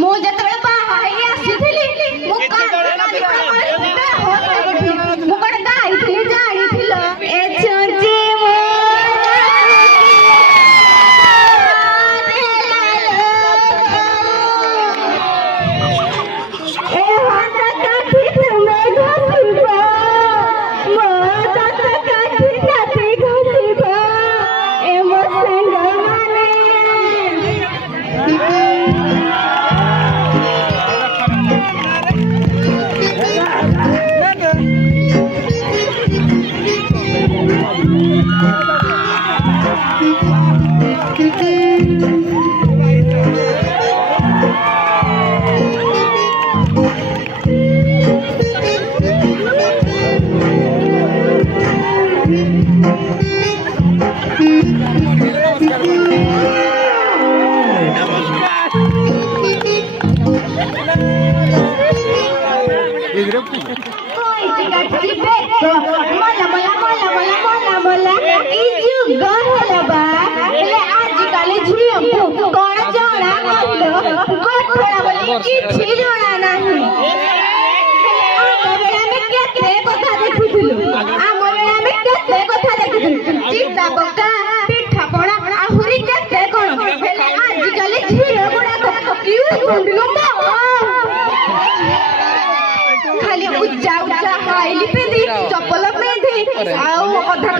ମୁଁ ଯେତେବେଳେ ବାହା ହେଇ ଆସିଥିଲି ମୁଁ ଗୋଟେ ଗାଇଥିଲି ଜାଣିଥିଲ ଏ ଛୁଞ୍ଚି କିଛି ଜଣା ନାହିଁ। ଆମ ବେଳେ ଆମେ କେତେ କଥା ଦେଖୁଥିଲୁ ଚିତା ପକା ପିଠାପଣା ଆହୁରି କେତେ କଣ। ହେଲେ ଆଜିକାଲି ଝିଅ ଗୁଡାକ ଖାଲି ଉଚ୍ଚା ଉଚ୍ଚା ହାଇଲି ପିନ୍ଧି ଚପଲ ପିନ୍ଧି ଆଉ ଅଧା